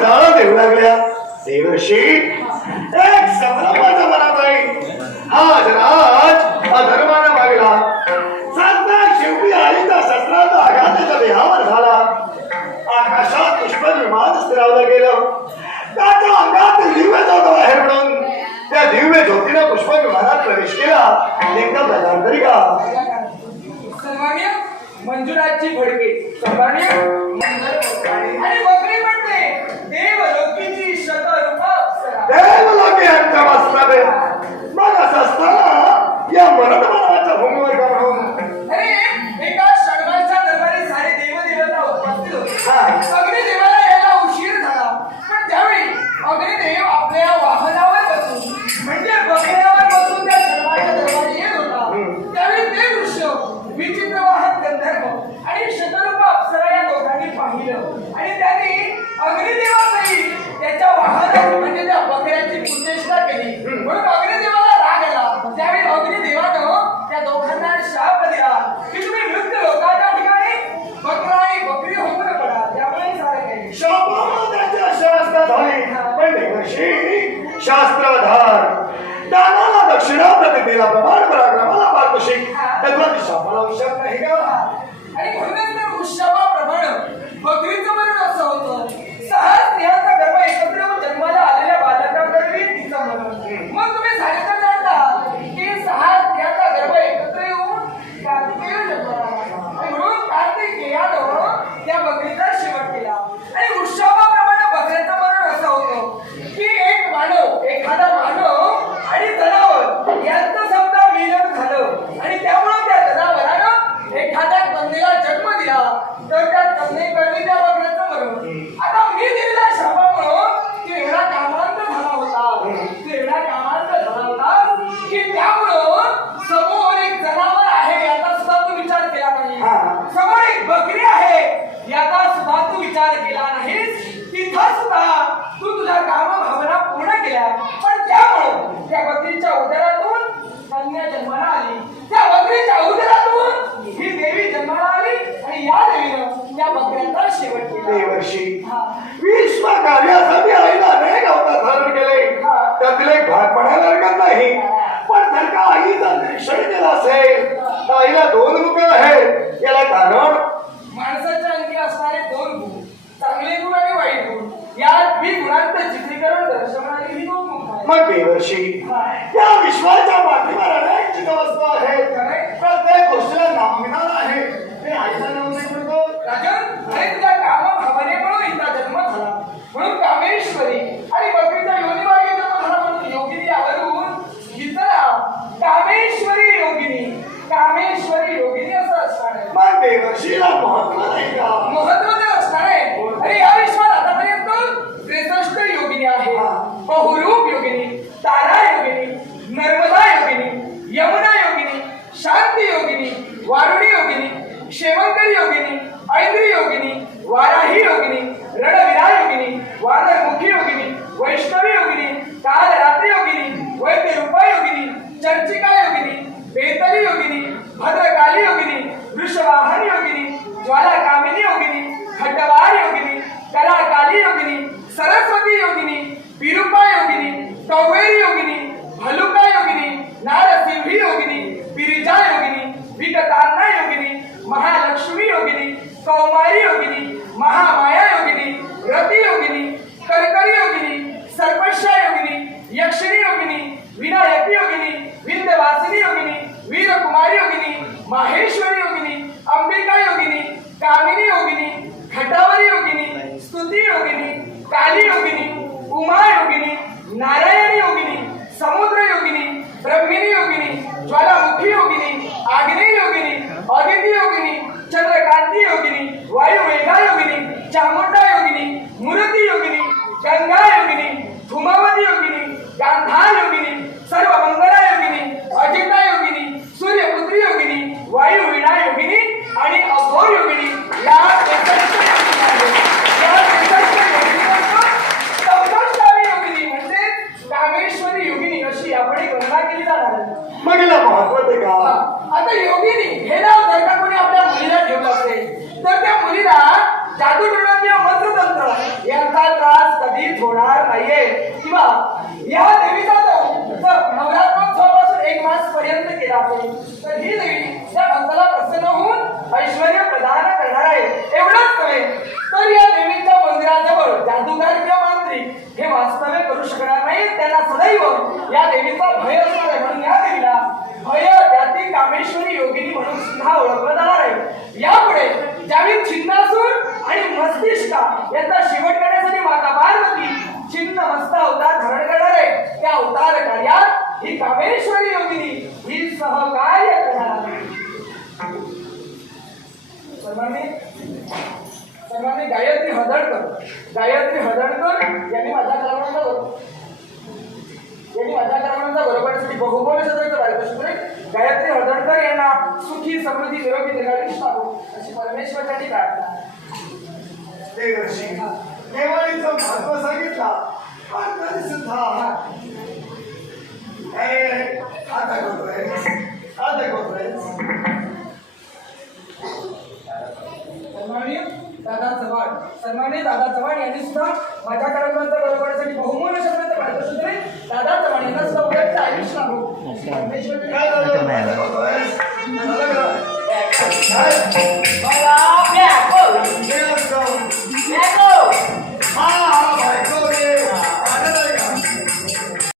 जाळं देऊ लागल्या. देवशी एक संभ्रमाचा मला बाई आज राज अधर्मानं मागला साधना शेवटी आली तर आईचा आघात त्याच्या देहावर झाला. आकाशात पुष्पन विमान स्थिरावलं गेलं. त्याच्या अंगात दिव्य जातो बाहेर म्हणून त्या दिव्य ज्योतीनं पुष्पन विमानात प्रवेश केला. एकदा प्रधान तरी का? सन्मान्य मंजुराजची भडके. सन्मान्य मिळावे मग असं असताना या मराठवाड्याच्या भूमीवर गाव अरे एका शंकराच्या दरबारी सारे देवदेवता उपस्थित होते. अग्निदेवाला यायला उशीर झाला. पण त्यावेळी अग्निदेव आपल्या वाहनावर म्हणजे बसून म्हणजे बकऱ्यावर येत होता. त्यावेळी ते दृश्य विचित्र वाहक गंधर्व आणि शंकर आवश्यक नाही का? आणि म्हणून या बकऱ्यांचा शेवट केला देवर्षी हा. विश्व कार्यासाठी आईला अनेक अवतार धारण केले. त्यातील एक भाग पडायला हरकत नाही. पण जर का आईचा निरीक्षण केला असेल तर आईला दोन रूपे आहेत. याला कारण माणसाच्या अंगी असणारे दोन गुण चांगले गुण आणि वाईट गुण या द्वी गुणांचं चित्रीकरण दर्शवणारी ही दोन मग देवर्षी या विश्वाच्या पाठीवर अनेक चित्रवस्तू आहेत. प्रत्येक गोष्टीला नामविधान आहे. ते आईला नाव नाही राजन अरे तुझ्या काम म्हणून हिचा जन्म झाला. म्हणून कामेश्वरी आणि बकरीच्या योनीमागे जन्म झाला म्हणून योगिनी यावरून हिचं कामेश्वरी योगिनी कामेश्वरी योगिनी असं असणार आहे. मग देवर्षीला महत्त्व तर असणार आहे अरे या विश्वात आतापर्यंत त्रेसष्ट योगिनी आहे बहुरूप योगिनी तारा योगिनी नर्मदा योगिनी यमुना योगिनी शांती योगिनी वारुणी योगिनी क्षेमंकरी योगिनी ऐंद्री योगिनी वाराही योगिनी रणविरा योगिनी वानरमुखी योगिनी वैष्णवी योगिनी कालरात्री योगिनी वैद्यरूपा योगिनी चर्चिका योगिनी बेतरी योगिनी भद्रकाली योगिनी वृषवाहन योगिनी ज्वालाकामिनी योगिनी खड्डवार योगिनी कलाकाली योगिनी सरस्वती योगिनी विरूपा योगिनी कौवेरी योगिनी भलुका योगिनी नारसिंही योगिनी बिरिजा योगिनी विकतान्ना योगिनी महालक्ष्मी योगिनी कौमारी योगिनी महामाया योगिनी रती योगिनी करकरी योगिनी सर्पशा योगिनी यक्षिणी योगिनी विनायकी योगिनी विंध्यवासिनी योगिनी वीरकुमारी योगिनी माहेश्वरी योगिनी अंबिका योगिनी कामिनी योगिनी खटावरी योगिनी स्तुती योगिनी काली योगिनी उमा योगिनी नारायण योगिनी समुद्र योगिनी ब्रह्मिणी योगिनी ज्वालामुखी योगिनी आग्नेय योगिनी अदिती योगिनी चंद्रकांती योगिनी वायुवेगा योगिनी चामुंडा योगिनी मूर्ती योगिनी गंगा योगिनी धुमावती योगिनी गांधार योगिनी सर्व मंगल योगिनी अजिता योगिनी सूर्यपुत्री योगिनी वायुवीणा योगिनी आणि अघोर योगिनी या त्रेसष्ट योगिनी आहेत. या त्रेसष्ट योगिनींपासून चौसष्टावी योगिनी म्हणजे कामेश्वरी योगिनी अशी यापुढे गणना केली जाणार आहे मग याला महत्त्व ते का आता योगिनी हे नाव जर का कोणी आपल्या मुलीला ठेवलं असेल तर त्या मुलीला जादू टोणा किंवा मंत्रतंत्र यांचा त्रास कधीच होणार नाहीये किंवा या देवीचा जर जर जवळपासून एक मास पर्यंत केला असेल तर ही देवी त्या भक्ताला प्रसन्न होऊन ऐश्वर प्रदान करणार आहे. एवढंच नव्हे तर या देवीच्या मंदिराजवळ जादूगार किंवा मांत्रिक हे वास्तव्य करू शकणार नाही त्यांना सदैव या देवीचा भय असणार आहे. म्हणून या देवीला भय जाती कामेश्वरी योगिनी म्हणून सुद्धा ओळखलं जाणार आहे. यापुढे ज्यावेळी छिन्नासूर आणि मस्तिष्का यांचा शेवट करण्यासाठी माता पार्वती छिन्न मस्त अवतार धारण करणार. आहे त्या अवतार कार्यात ही कामेश्वरी योगिनी ही सहकार्य करणार. आहे सर्वांनी सर्वांनी गायत्री हदळकर गायत्री हदळकर यांनी माझ्या कलावंता यांनी माझ्या कलावंता बरोबरसाठी बहुमोल सदस्य पारितोषिक गायत्री हदळकर यांना सुखी समृद्धी निरोगी दीर्घायुष्य लाभो अशी परमेश्वराची प्रार्थना देवाळीचं महत्त्व सांगितला. पण तरी सुद्धा सन्माननीय दादा चव्हाण. सन्माननीय दादा चव्हाण यांनी सुद्धा माझ्या कार्यक्रमाचा बरोबरसाठी बहुमोल शब्दाचं. दादा चव्हाण यांना सुद्धा उद्याचं